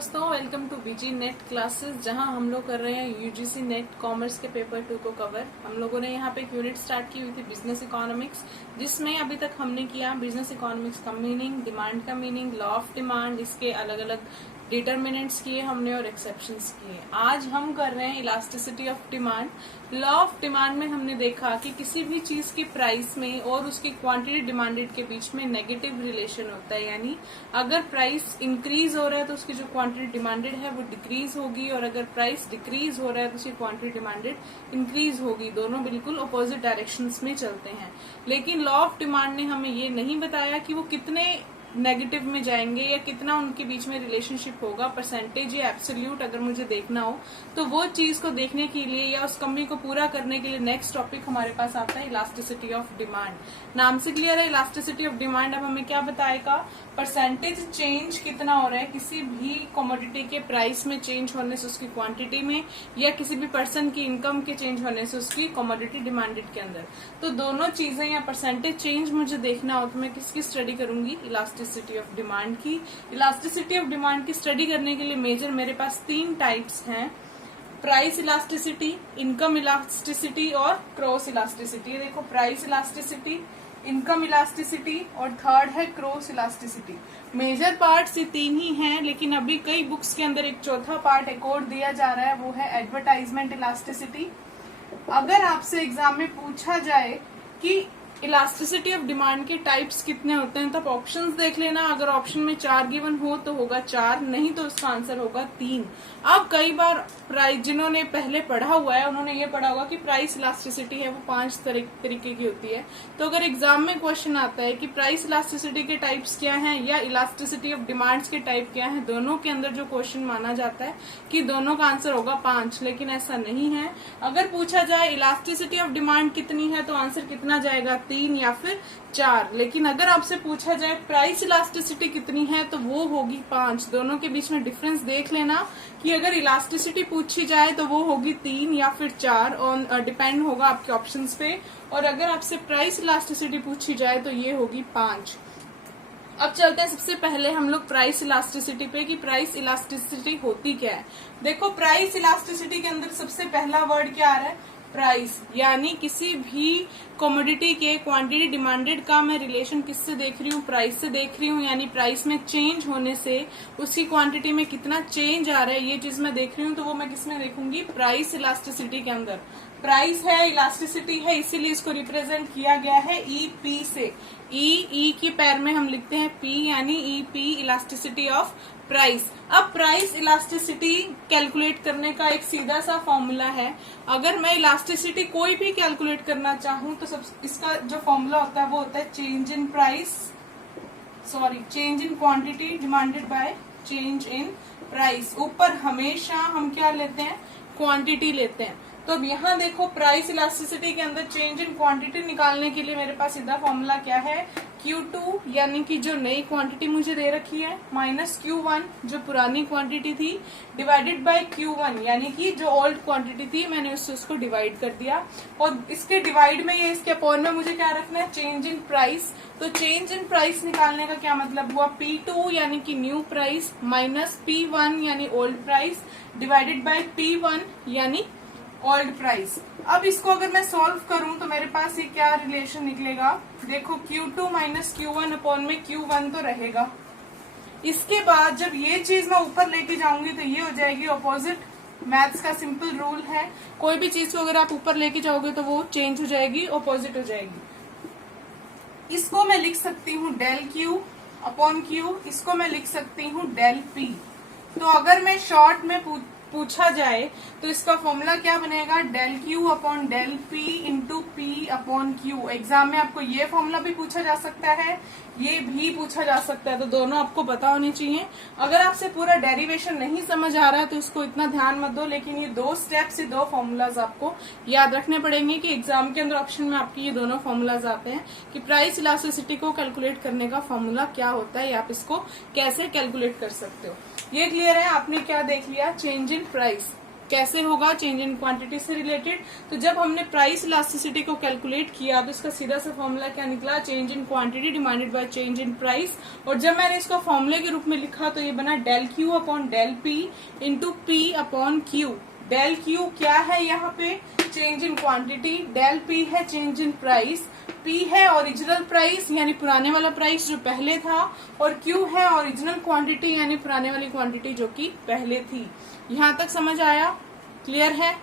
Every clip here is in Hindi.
दोस्तों, welcome to BG NET classes, जहां हम लोग कर रहे हैं यूजीसी नेट कॉमर्स के पेपर 2 को कवर। हम लोगों ने यहां पे एक यूनिट स्टार्ट की हुई थी बिजनेस इकोनॉमिक्स, जिसमें अभी तक हमने किया बिजनेस इकोनॉमिक्स का मीनिंग, डिमांड का मीनिंग, लॉ ऑफ डिमांड, इसके अलग अलग डिटर्मिनेंट्स किए हमने और एक्सेप्शंस किए। आज हम कर रहे हैं elasticity of demand. Law of demand में हमने देखा कि किसी भी चीज की प्राइस में और उसकी क्वांटिटी डिमांडेड के बीच में नेगेटिव रिलेशन होता है, यानी अगर प्राइस इंक्रीज हो रहा है तो उसकी जो क्वांटिटी डिमांडेड है वो डिक्रीज होगी, और अगर प्राइस डिक्रीज हो रहा है तो उसकी क्वांटिटी डिमांडेड इंक्रीज होगी। दोनों बिल्कुल अपोजिट डायरेक्शंस में चलते हैं। लेकिन लॉ ऑफ डिमांड ने हमें ये नहीं बताया कि वो कितने नेगेटिव में जाएंगे या कितना उनके बीच में रिलेशनशिप होगा, परसेंटेज या एब्सोल्यूट अगर मुझे देखना हो तो वो चीज को देखने के लिए या उस कमी को पूरा करने के लिए नेक्स्ट टॉपिक हमारे पास आता है इलास्टिसिटी ऑफ डिमांड। नाम से क्लियर है इलास्टिसिटी ऑफ डिमांड। अब हमें क्या बताएगा, परसेंटेज चेंज कितना हो रहा है किसी भी कमोडिटी के प्राइस में चेंज होने से उसकी क्वांटिटी में, या किसी भी पर्सन की इनकम के चेंज होने से उसकी कमोडिटी डिमांडेड के अंदर। तो दोनों चीजें या परसेंटेज चेंज मुझे देखना हो तो मैं किसकी स्टडी करूंगी, इलास्टिसिटी ऑफ डिमांड की। इलास्टिसिटी ऑफ डिमांड की स्टडी करने के लिए मेजर मेरे पास 3 टाइप्स हैं, प्राइस इलास्टिसिटी, इनकम इलास्टिसिटी और क्रॉस इलास्टिसिटी। देखो, प्राइस इलास्टिसिटी, इनकम इलास्टिसिटी और थर्ड है क्रॉस इलास्टिसिटी। मेजर पार्ट्स ये 3 ही हैं, लेकिन अभी कई बुक्स के अंदर एक चौथा पार्ट एक और दिया जा रहा है, वो है एडवर्टाइजमेंट इलास्टिसिटी। अगर आपसे एग्जाम में पूछा जाए कि इलास्टिसिटी ऑफ डिमांड के टाइप्स कितने होते हैं, तब ऑप्शंस देख लेना। अगर ऑप्शन में 4 गिवन हो तो होगा 4, नहीं तो उसका आंसर होगा 3। अब कई बार प्राइस, जिन्होंने पहले पढ़ा हुआ है उन्होंने ये पढ़ा होगा कि प्राइस इलास्टिसिटी है वो 5 तरीके की होती है। तो अगर एग्जाम में क्वेश्चन आता है कि प्राइस इलास्टिसिटी के टाइप्स क्या हैं या इलास्टिसिटी ऑफ डिमांड्स के टाइप क्या हैं, दोनों के अंदर जो क्वेश्चन माना जाता है कि दोनों का आंसर होगा 5, लेकिन ऐसा नहीं है। अगर पूछा जाए इलास्टिसिटी ऑफ डिमांड कितनी है तो आंसर कितना जाएगा, 3 या फिर 4। लेकिन अगर आपसे पूछा जाए प्राइस इलास्टिसिटी कितनी है तो वो होगी 5। दोनों के बीच में डिफरेंस देख लेना कि अगर इलास्टिसिटी पूछी जाए तो वो होगी 3 या फिर 4, और डिपेंड होगा आपके ऑप्शंस पे। और अगर आपसे प्राइस इलास्टिसिटी पूछी जाए तो ये होगी 5। अब चलते हैं सबसे पहले हम लोग प्राइस इलास्टिसिटी पे कि प्राइस इलास्टिसिटी होती क्या है। देखो, प्राइस इलास्टिसिटी के अंदर सबसे पहला वर्ड क्या आ रहा है, प्राइस, यानी किसी भी कमोडिटी के क्वांटिटी डिमांडेड का मैं रिलेशन किससे देख रही हूँ, प्राइस से देख रही हूँ। यानी प्राइस में चेंज होने से उसकी क्वांटिटी में कितना चेंज आ रहा है ये चीज मैं देख रही हूँ, तो वो मैं किसमें देखूंगी, प्राइस इलास्टिसिटी के अंदर। प्राइस है, इलास्टिसिटी है, इसीलिए इसको रिप्रेजेंट किया गया है ई से। ई के पैर में हम लिखते हैं पी, यानी E P, elasticity of price. अब प्राइस इलास्टिसिटी कैलकुलेट करने का एक सीधा सा फॉर्मूला है। अगर मैं इलास्टिसिटी कोई भी कैलकुलेट करना चाहूँ तो सब इसका जो फॉर्मूला होता है वो होता है change in quantity demanded by change in price. ऊपर हमेशा हम क्या लेते हैं, क्वांटिटी लेते हैं। तो अब यहाँ देखो, प्राइस इलास्टिसिटी के अंदर चेंज इन क्वांटिटी निकालने के लिए मेरे पास सीधा फॉर्मूला क्या है, Q2 यानी कि जो नई क्वांटिटी मुझे दे रखी है, माइनस Q1 जो पुरानी क्वांटिटी थी, डिवाइडेड बाय Q1 यानी कि जो ओल्ड क्वांटिटी थी, मैंने उसको डिवाइड कर दिया। और इसके डिवाइड में ये इसके अपॉन में मुझे क्या रखना है, चेंज इन प्राइस। तो चेंज इन प्राइस निकालने का क्या मतलब हुआ, P2 यानी कि न्यू प्राइस माइनस P1 यानी old price divided by P1 यानी ओल्ड प्राइस। अब इसको अगर मैं सॉल्व करूं तो मेरे पास ये क्या रिलेशन निकलेगा, देखो Q2 माइनस Q1 अपॉन में Q1 तो रहेगा। इसके बाद जब ये चीज मैं ऊपर लेके जाऊंगी तो ये हो जाएगी ऑपोजिट। मैथ्स का सिंपल रूल है, कोई भी चीज को अगर आप ऊपर लेके जाओगे तो वो चेंज हो जाएगी, ऑपोजिट हो जाएगी। इसको मैं लिख सकती हूँ डेल Q अपॉन Q, इसको मैं लिख सकती हूँ डेल P। तो अगर मैं शॉर्ट में पूछा जाए तो इसका फॉर्मूला क्या बनेगा, del Q upon del P into P upon Q। Exam में आपको ये फॉर्मूला भी पूछा जा सकता है, ये भी पूछा जा सकता है, तो दोनों आपको पता होनी चाहिए। अगर आपसे पूरा डेरिवेशन नहीं समझ आ रहा है तो इसको इतना ध्यान मत दो, लेकिन ये 2 स्टेप्स, ये 2 फॉर्मूलाज आपको याद रखने पड़ेंगे कि एग्जाम के अंदर ऑप्शन में आपकी ये दोनों फॉर्मूलाज आते हैं कि प्राइस इलास्टिसिटी को कैलकुलेट करने का फॉर्मूला क्या होता है या आप इसको कैसे कैलकुलेट कर सकते हो। ये क्लियर है, आपने क्या देख लिया, चेंज इन प्राइस। कैसे होगा, चेंज इन क्वांटिटी से रिलेटेड। तो जब हमने प्राइस इलास्टिसिटी को कैलकुलेट किया तो इसका सीधा सा फॉर्मूला क्या निकला, change in quantity divided by change in price. और जब मैंने इसको फॉर्मूले के रूप में लिखा तो ये बना del Q upon del P into P upon Q. Del Q क्या है यहाँ पे, change in quantity, del P है चेंज इन प्राइस, पी है ओरिजिनल प्राइस यानी पुराने वाला प्राइस जो पहले था, और क्यू है ओरिजिनल क्वांटिटी यानी पुराने वाली क्वांटिटी जो कि पहले थी। यहाँ तक समझ आया, क्लियर है।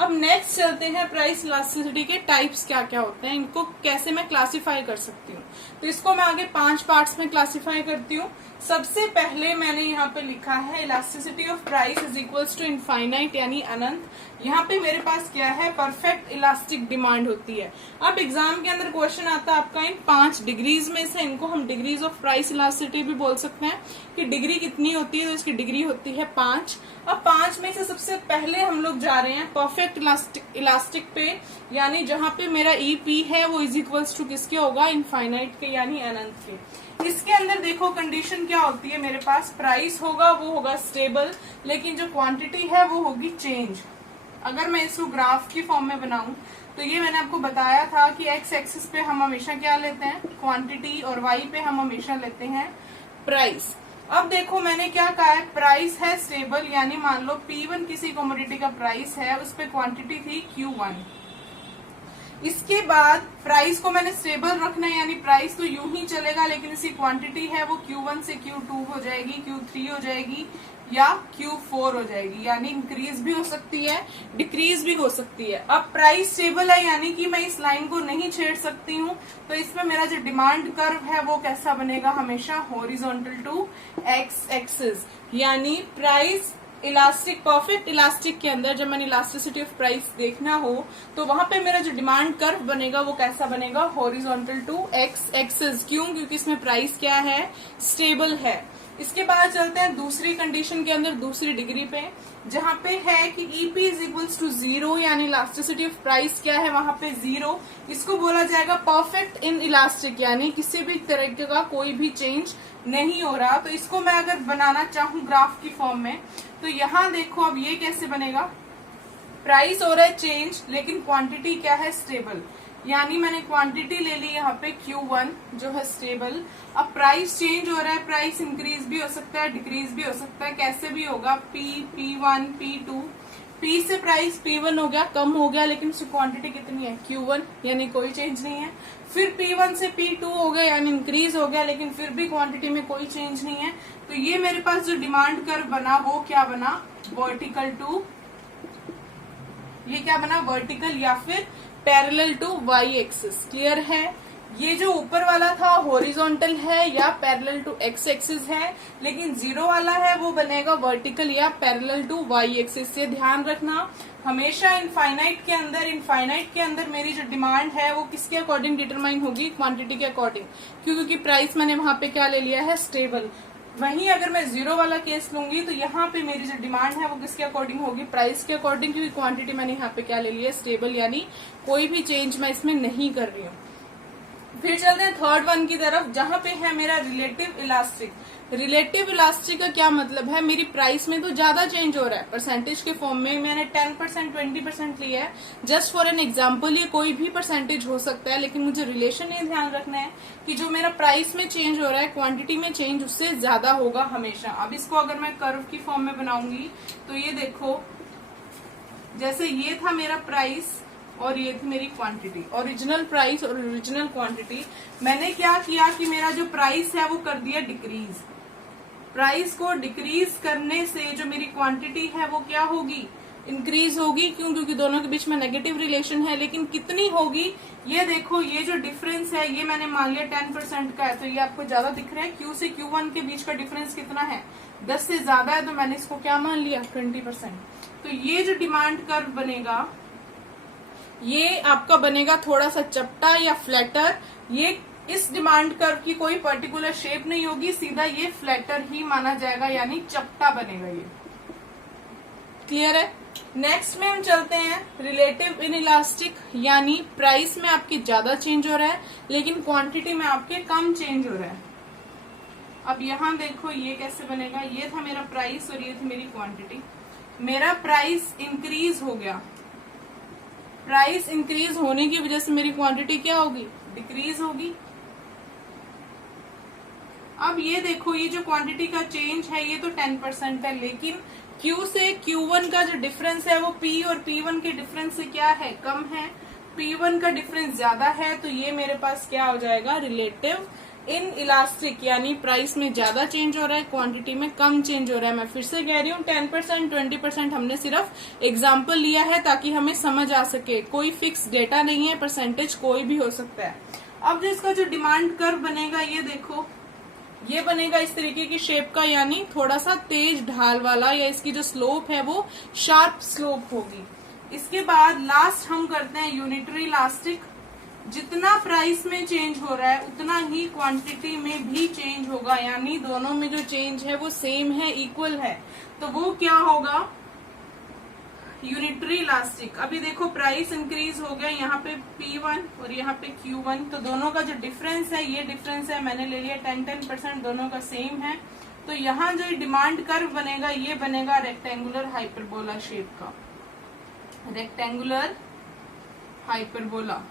अब नेक्स्ट चलते हैं प्राइस इलास्टिसिटी के टाइप्स क्या क्या होते हैं, इनको कैसे मैं क्लासिफाई कर सकती हूँ। तो इसको मैं आगे 5 पार्ट्स में क्लासिफाई करती हूँ। सबसे पहले मैंने यहाँ पे लिखा है elasticity of price is equals to infinite यानी अनंत। यहाँ पे मेरे पास क्या है, परफेक्ट इलास्टिक डिमांड होती है। अब एग्जाम के अंदर क्वेश्चन आता है आपका इन 5 डिग्रीज में से, इनको हम डिग्रीज ऑफ प्राइस इलास्टिसिटी भी बोल सकते हैं कि डिग्री कितनी होती है, तो इसकी डिग्री होती है 5। अब 5 में से सबसे पहले हम लोग जा रहे हैं परफेक्ट इलास्टिक पे, यानी जहां पे मेरा ईपी है वो इज इक्वल्स टू किसके होगा, इनफाइनाइट के यानी अनंत के। इसके अंदर देखो कंडीशन क्या होती है, मेरे पास प्राइस होगा वो होगा स्टेबल, लेकिन जो क्वांटिटी है वो होगी चेंज। अगर मैं इसको ग्राफ की फॉर्म में बनाऊं तो ये मैंने आपको बताया था कि एक्स एक्सिस पे हम हमेशा क्या लेते हैं, क्वांटिटी, और वाई पे हम हमेशा लेते हैं प्राइस। अब देखो मैंने क्या कहा है, प्राइस है स्टेबल, यानी मान लो P1 किसी कमोडिटी का प्राइस है, उस पे क्वांटिटी थी Q1। इसके बाद प्राइस को मैंने स्टेबल रखना है, यानी प्राइस तो यूं ही चलेगा, लेकिन इसकी क्वांटिटी है वो Q1 से Q2 हो जाएगी, Q3 हो जाएगी या Q4 हो जाएगी, यानी इंक्रीज भी हो सकती है, डिक्रीज भी हो सकती है। अब प्राइस स्टेबल है यानी कि मैं इस लाइन को नहीं छेड़ सकती हूँ, तो इसमें मेरा जो डिमांड कर्व है वो कैसा बनेगा, हमेशा हॉरिजॉन्टल टू एक्स एक्सिस, यानी प्राइस इलास्टिक, परफेक्ट इलास्टिक के अंदर जब मैंने इलास्टिसिटी ऑफ प्राइस देखना हो तो वहां पे मेरा जो डिमांड कर्व बनेगा वो कैसा बनेगा, हॉरिजॉन्टल टू एक्स एक्सिस। क्यों, क्योंकि इसमें प्राइस क्या है, स्टेबल है। इसके बाद चलते हैं दूसरी कंडीशन के अंदर, दूसरी डिग्री पे, जहां पे है कि ईपी इज इक्वल्स टू 0, यानी इलास्टिसिटी ऑफ प्राइस क्या है वहां पे 0। इसको बोला जाएगा परफेक्ट इन इलास्टिक, यानी किसी भी तरीके का कोई भी चेंज नहीं हो रहा। तो इसको मैं अगर बनाना चाहूँ ग्राफ की फॉर्म में, तो यहाँ देखो अब ये कैसे बनेगा, प्राइस हो रहा है चेंज लेकिन क्वांटिटी क्या है, स्टेबल, यानी मैंने क्वांटिटी ले ली यहाँ पे Q1 जो है स्टेबल। अब प्राइस चेंज हो रहा है, प्राइस इंक्रीज भी हो सकता है, डिक्रीज भी हो सकता है, कैसे भी होगा, P1, P2, P से प्राइस P1 हो गया, कम हो गया, लेकिन उसकी क्वांटिटी कितनी है, Q1, यानी कोई चेंज नहीं है। फिर P1 से P2 हो गया, यानी इंक्रीज हो गया, लेकिन फिर भी क्वांटिटी में कोई चेंज नहीं है। तो ये मेरे पास जो डिमांड कर्व बना वो क्या बना, वर्टिकल टू, ये क्या बना, वर्टिकल या फिर parallel to Y axis. Clear है, ये जो ऊपर वाला था हॉरिजॉन्टल है या पैरेलल टू एक्स एक्सिस है, लेकिन 0 वाला है वो बनेगा वर्टिकल या पैरेलल टू वाई एक्सिस। से ध्यान रखना हमेशा इनफाइनाइट के अंदर मेरी जो डिमांड है वो किसके अकॉर्डिंग डिटरमाइन होगी, क्वांटिटी के अकॉर्डिंग, क्योंकि प्राइस मैंने वहां पे क्या ले लिया है, स्टेबल। वहीं अगर मैं 0 वाला केस लूंगी तो यहाँ पे मेरी जो डिमांड है वो किसके अकॉर्डिंग होगी, प्राइस के अकॉर्डिंग, क्योंकि क्वांटिटी मैंने यहाँ पे क्या ले लिया है, स्टेबल, यानी कोई भी चेंज मैं इसमें नहीं कर रही हूँ। फिर चलते हैं थर्ड वन की तरफ, जहां पे है मेरा रिलेटिव इलास्टिक। रिलेटिव इलास्टिक का क्या मतलब है, मेरी प्राइस में तो ज्यादा चेंज हो रहा है, परसेंटेज के फॉर्म में मैंने 10%, 20% लिया है, जस्ट फॉर एन एग्जाम्पल, ये कोई भी परसेंटेज हो सकता है, लेकिन मुझे रिलेशन ये ध्यान रखना है कि जो मेरा प्राइस में चेंज हो रहा है, क्वांटिटी में चेंज उससे ज्यादा होगा हमेशा। अब इसको अगर मैं कर्व की फॉर्म में बनाऊंगी तो ये देखो, जैसे ये था मेरा प्राइस और ये थी मेरी क्वांटिटी, ओरिजिनल प्राइस और ओरिजिनल क्वांटिटी। मैंने क्या किया कि मेरा जो प्राइस है वो कर दिया डिक्रीज, प्राइस को डिक्रीज करने से जो मेरी क्वांटिटी है वो क्या होगी, इंक्रीज होगी। क्यों, क्योंकि दोनों के बीच में नेगेटिव रिलेशन है, लेकिन कितनी होगी, ये देखो, ये जो डिफरेंस है ये मैंने मान लिया 10% का है, तो ये आपको ज्यादा दिख रहा है, Q से Q1 के बीच का डिफरेंस कितना है, 10 से ज्यादा है, तो मैंने इसको क्या मान लिया, 20%। तो ये जो डिमांड कर्व बनेगा ये आपका बनेगा थोड़ा सा चपटा या फ्लैटर। ये इस डिमांड कर्व की कोई पर्टिकुलर शेप नहीं होगी, सीधा ये फ्लैटर ही माना जाएगा, यानी चपटा बनेगा ये। क्लियर है। नेक्स्ट में हम चलते हैं रिलेटिव इनइलास्टिक, यानी प्राइस में आपकी ज्यादा चेंज हो रहा है लेकिन क्वांटिटी में आपके कम चेंज हो रहा है। अब यहाँ देखो ये कैसे बनेगा, ये था मेरा प्राइस और ये थी मेरी क्वांटिटी। मेरा प्राइस इंक्रीज हो गया, प्राइस इंक्रीज होने की वजह से मेरी क्वांटिटी क्या होगी, डिक्रीज होगी। अब ये देखो, ये जो क्वांटिटी का चेंज है ये तो 10% है, लेकिन Q से Q1 का जो डिफरेंस है वो P और P1 के डिफरेंस से क्या है, कम है। P1 का डिफरेंस ज्यादा है, तो ये मेरे पास क्या हो जाएगा, रिलेटिव इन इलास्टिक, यानी प्राइस में ज्यादा चेंज हो रहा है, क्वांटिटी में कम चेंज हो रहा है। मैं फिर से कह रही हूँ 10% 20% हमने सिर्फ एग्जाम्पल लिया है ताकि हमें समझ आ सके, कोई फिक्स डेटा नहीं है, परसेंटेज कोई भी हो सकता है। अब जो इसका जो डिमांड कर्व बनेगा, ये देखो, ये बनेगा इस तरीके की शेप का, यानी थोड़ा सा तेज ढाल वाला, या इसकी जो स्लोप है वो शार्प स्लोप होगी। इसके बाद लास्ट हम करते हैं यूनिटरी इलास्टिक। जितना प्राइस में चेंज हो रहा है उतना ही क्वांटिटी में भी चेंज होगा, यानी दोनों में जो चेंज है वो सेम है, इक्वल है। तो वो क्या होगा, यूनिटरी इलास्टिक। अभी देखो प्राइस इंक्रीज हो गया, यहाँ पे P1 और यहाँ पे Q1, तो दोनों का जो डिफरेंस है, ये डिफरेंस है, मैंने ले लिया 10% दोनों का सेम है। तो यहाँ जो डिमांड कर्व बनेगा ये बनेगा रेक्टेंगुलर हाइपरबोला शेप का, रेक्टेंगुलर हाइपरबोला।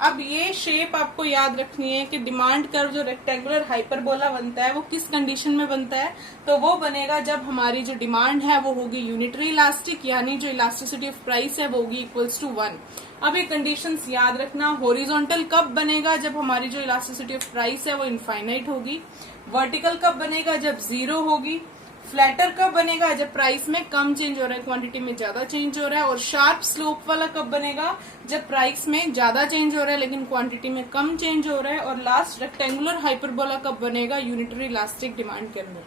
अब ये शेप आपको याद रखनी है कि डिमांड कर्व जो रेक्टेंगुलर हाइपरबोला बनता है वो किस कंडीशन में बनता है, तो वो बनेगा जब हमारी जो डिमांड है वो होगी यूनिटरी इलास्टिक, यानी जो इलास्टिसिटी ऑफ प्राइस है वो होगी इक्वल्स टू 1। अब ये कंडीशंस याद रखना। हॉरिजॉन्टल कब बनेगा, जब हमारी जो इलास्टिसिटी ऑफ प्राइस है वो इनफाइनाइट होगी। वर्टिकल कब बनेगा, जब 0 होगी। फ्लैटर कब बनेगा, जब प्राइस में कम चेंज हो रहा है, क्वांटिटी में ज्यादा चेंज हो रहा है। और शार्प स्लोप वाला कब बनेगा, जब प्राइस में ज्यादा चेंज हो रहा है लेकिन क्वांटिटी में कम चेंज हो रहा है। और लास्ट रेक्टेंगुलर हाइपरबोला कब बनेगा, यूनिटरी इलास्टिक डिमांड के अंदर।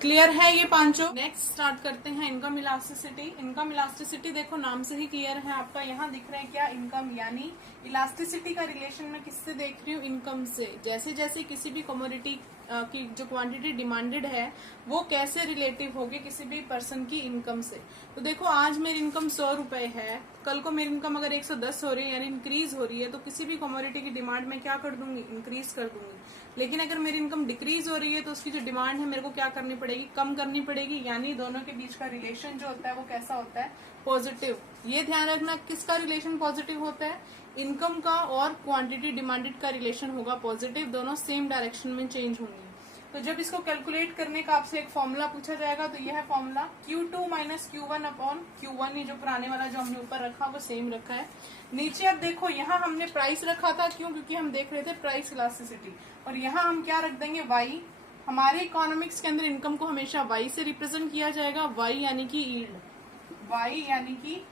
क्लियर है ये पांचों। नेक्स्ट स्टार्ट करते हैं इनकम इलास्टिसिटी। इनकम इलास्टिसिटी देखो नाम से ही क्लियर है आपका, यहाँ दिख रहा है क्या, इनकम, यानी इलास्टिसिटी का रिलेशन मैं किससे देख रही हूँ, इनकम से। जैसे जैसे किसी भी कमोडिटी की जो क्वांटिटी डिमांडेड है वो कैसे रिलेटिव होगी किसी भी पर्सन की इनकम से। तो देखो आज मेरी इनकम 100 रुपए है, कल को मेरी इनकम अगर 110 हो रही है यानी इंक्रीज हो रही है, तो किसी भी कमोडिटी की डिमांड में क्या कर दूंगी, इंक्रीज कर दूंगी। लेकिन अगर मेरी इनकम डिक्रीज हो रही है तो उसकी जो डिमांड है मेरे को क्या करनी पड़ेगी, कम करनी पड़ेगी। यानी दोनों के बीच का रिलेशन जो होता है वो कैसा होता है, पॉजिटिव। ये ध्यान रखना किसका रिलेशन पॉजिटिव होता है, इनकम का और क्वांटिटी डिमांडेड का रिलेशन होगा पॉजिटिव, दोनों सेम डायरेक्शन में चेंज होंगे। तो जब इसको कैलकुलेट करने का आपसे एक फॉर्मूला पूछा जाएगा तो यह है formula Q2 minus Q1 upon Q1। ये जो पुराने वाला जो हमने ऊपर रखा वो सेम रखा है। नीचे अब देखो यहाँ हमने प्राइस रखा था, क्यों, क्योंकि हम देख रहे थे प्राइस इलास्टिसिटी। और यहाँ हम क्या रख देंगे, Y। हमारे इकोनॉमिक्स के अंदर इनकम को हमेशा Y से रिप्रेजेंट किया जाएगा, Y यानी कि यील्ड, Y यानी कि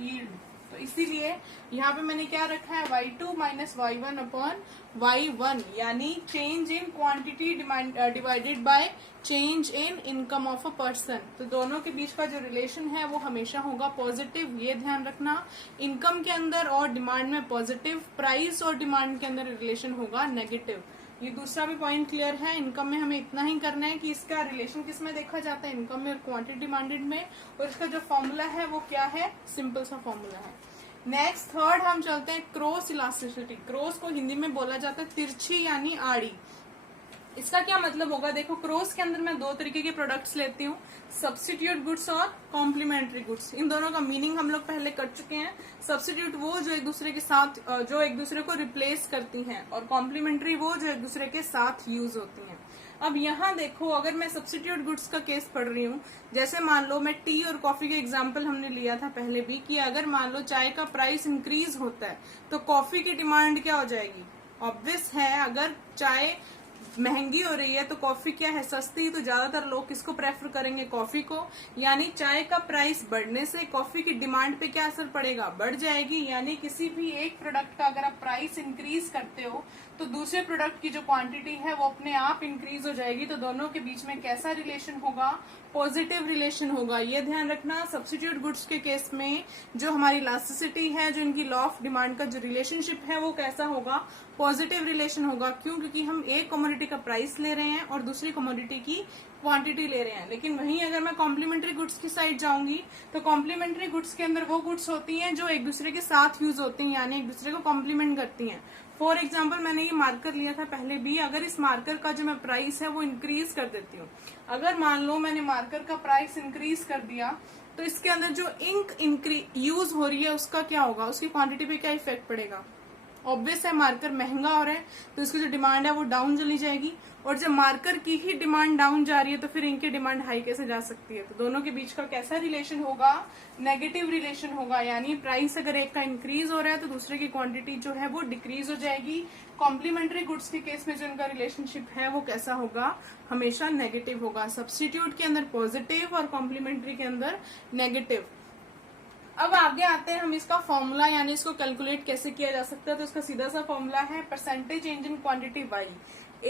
यील्ड। तो इसीलिए यहाँ पे मैंने क्या रखा है, Y2 minus Y1 upon Y1, यानी change in quantity divided by change in income of a person. तो दोनों के बीच का जो रिलेशन है वो हमेशा होगा पॉजिटिव, ये ध्यान रखना। इनकम के अंदर और डिमांड में पॉजिटिव, प्राइस और डिमांड के अंदर रिलेशन होगा नेगेटिव। ये दूसरा भी पॉइंट क्लियर है। इनकम में हमें इतना ही करना है कि इसका रिलेशन किस में देखा जाता है, इनकम में और क्वांटिटी डिमांडेड में। और इसका जो फॉर्मूला है वो क्या है, सिंपल सा फॉर्मूला है। नेक्स्ट थर्ड हम चलते हैं क्रॉस इलास्टिसिटी। क्रॉस को हिंदी में बोला जाता है तिरछी यानी आड़ी। इसका क्या मतलब होगा, देखो क्रॉस के अंदर मैं दो तरीके के प्रोडक्ट्स लेती हूँ, सब्स्टिट्यूट गुड्स और कॉम्प्लीमेंट्री गुड्स। इन दोनों का मीनिंग हम लोग पहले कर चुके हैं। सब्स्टिट्यूट वो जो एक दूसरे के साथ जो एक दूसरे को रिप्लेस करती हैं, और कॉम्प्लीमेंट्री वो जो एक दूसरे के साथ यूज होती हैं। अब यहाँ देखो, अगर मैं सब्स्टिट्यूट गुड्स का केस पढ़ रही हूँ, जैसे मान लो मैं टी और कॉफी के एग्जांपल हमने लिया था पहले भी, कि अगर मान लो चाय का प्राइस इंक्रीज होता है तो कॉफी की डिमांड क्या हो जाएगी, ऑब्वियस है। अगर चाय महंगी हो रही है तो कॉफी क्या है, सस्ती, तो ज्यादातर लोग किसको प्रेफर करेंगे, कॉफी को। यानी चाय का प्राइस बढ़ने से कॉफी की डिमांड पे क्या असर पड़ेगा, बढ़ जाएगी। यानी किसी भी एक प्रोडक्ट का अगर आप प्राइस इंक्रीज करते हो तो दूसरे प्रोडक्ट की जो क्वांटिटी है वो अपने आप इंक्रीज हो जाएगी। तो दोनों के बीच में कैसा रिलेशन होगा, पॉजिटिव रिलेशन होगा। ये ध्यान रखना। सब्स्टिट्यूट गुड्स के केस में जो हमारी इलास्टिसिटी है, जो इनकी लॉ ऑफ डिमांड का जो रिलेशनशिप है वो कैसा होगा, पॉजिटिव रिलेशन होगा। क्यों, क्योंकि हम एक कमोडिटी का प्राइस ले रहे हैं और दूसरी कमोडिटी की क्वांटिटी ले रहे हैं। लेकिन वहीं अगर मैं कॉम्प्लीमेंट्री गुड्स की साइड जाऊंगी तो कॉम्प्लीमेंट्री गुड्स के अंदर वो गुड्स होती हैं जो एक दूसरे के साथ यूज होती हैं, यानी एक दूसरे को कॉम्प्लीमेंट करती हैं। फॉर एग्जाम्पल मैंने ये मार्कर लिया था पहले भी, अगर इस मार्कर का जो मैं प्राइस है वो इंक्रीज कर देती हूँ, अगर मान लो मैंने मार्कर का प्राइस इंक्रीज कर दिया तो इसके अंदर जो इंक यूज हो रही है उसका क्या होगा, उसकी क्वांटिटी पे क्या इफेक्ट पड़ेगा। ऑब्वियस है मार्कर महंगा हो रहा है तो इसकी जो डिमांड है वो डाउन चली जाएगी, और जब मार्कर की ही डिमांड डाउन जा रही है तो फिर इनकी डिमांड हाई कैसे जा सकती है। तो दोनों के बीच का कैसा रिलेशन होगा, नेगेटिव रिलेशन होगा, यानी प्राइस अगर एक का इंक्रीज हो रहा है तो दूसरे की क्वांटिटी जो है वो डिक्रीज हो जाएगी। कॉम्प्लीमेंट्री गुड्स के केस में जो इनका रिलेशनशिप है वो कैसा होगा, हमेशा नेगेटिव होगा। सब्स्टिट्यूट के अंदर पॉजिटिव और कॉम्प्लीमेंट्री के अंदर नेगेटिव। अब आगे आते हैं हम इसका फॉर्मूला, यानी इसको कैलकुलेट कैसे किया जा सकता है। तो इसका सीधा सा फॉर्मूला है percentage change in quantity Y.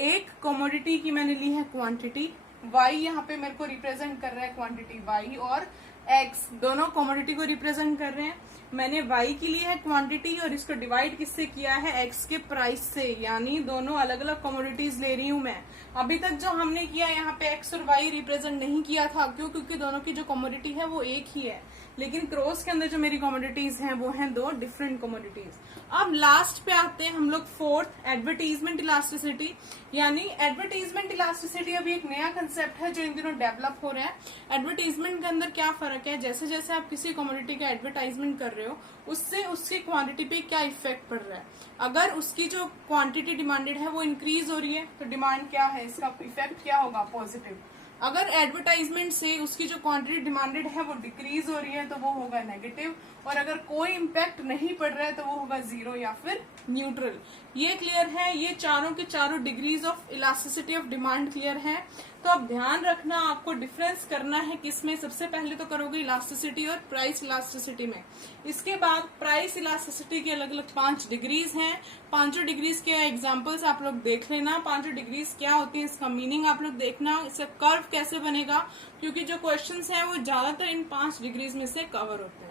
एक कमोडिटी की मैंने ली है क्वांटिटी, वाई यहाँ पे मेरे को रिप्रेजेंट कर रहा है क्वांटिटी वाई, और एक्स दोनों कमोडिटी को रिप्रेजेंट कर रहे हैं। मैंने वाई की ली है क्वांटिटी और इसको डिवाइड किससे किया है, एक्स के प्राइस से, यानी दोनों अलग अलग कमोडिटीज ले रही हूं मैं। अभी तक जो हमने किया यहाँ पे एक्स और वाई रिप्रेजेंट नहीं किया था, क्यों, क्योंकि दोनों की जो कमोडिटी है वो एक ही है। लेकिन क्रॉस के अंदर जो मेरी कमोडिटीज हैं वो हैं दो डिफरेंट कमोडिटीज। अब लास्ट पे आते हैं हम लोग फोर्थ, एडवर्टीजमेंट इलास्टिसिटी। यानी एडवर्टीजमेंट इलास्टिसिटी अभी एक नया कंसेप्ट है जो इन दिनों डेवलप हो रहा है। एडवर्टीजमेंट के अंदर क्या फर्क है, जैसे जैसे आप किसी कमोडिटी का एडवर्टाइजमेंट कर रहे हो उससे उसकी क्वांटिटी पे क्या इफेक्ट पड़ रहा है। अगर उसकी जो क्वांटिटी डिमांडेड है वो इंक्रीज हो रही है तो डिमांड क्या है, इसका इफेक्ट क्या होगा, पॉजिटिव। अगर एडवर्टाइजमेंट से उसकी जो क्वांटिटी डिमांडेड है वो डिक्रीज हो रही है तो वो होगा नेगेटिव, और अगर कोई इम्पैक्ट नहीं पड़ रहा है तो वो होगा जीरो या फिर न्यूट्रल। ये क्लियर है, ये चारों के चारों degrees of elasticity of demand clear है। तो अब ध्यान रखना, आपको डिफरेंस करना है किसमें, सबसे पहले तो करोगे इलास्टिसिटी और प्राइस इलास्टिसिटी में। इसके बाद प्राइस इलास्टिसिटी के अलग अलग 5 डिग्रीज हैं। 5 डिग्रीज के एग्जांपल्स आप लोग देख लेना, 5 डिग्रीज क्या होती है इसका मीनिंग आप लोग देखना, इसका कर्व कैसे बनेगा, क्योंकि जो क्वेश्चंस हैं वो ज्यादातर इन 5 डिग्रीज में से कवर होते हैं।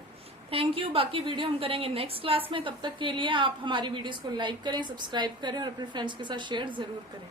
Thank you. बाकी वीडियो हम करेंगे नेक्स्ट क्लास में, तब तक के लिए आप हमारी वीडियोस को लाइक करें, सब्सक्राइब करें और अपने फ्रेंड्स के साथ शेयर जरूर करें।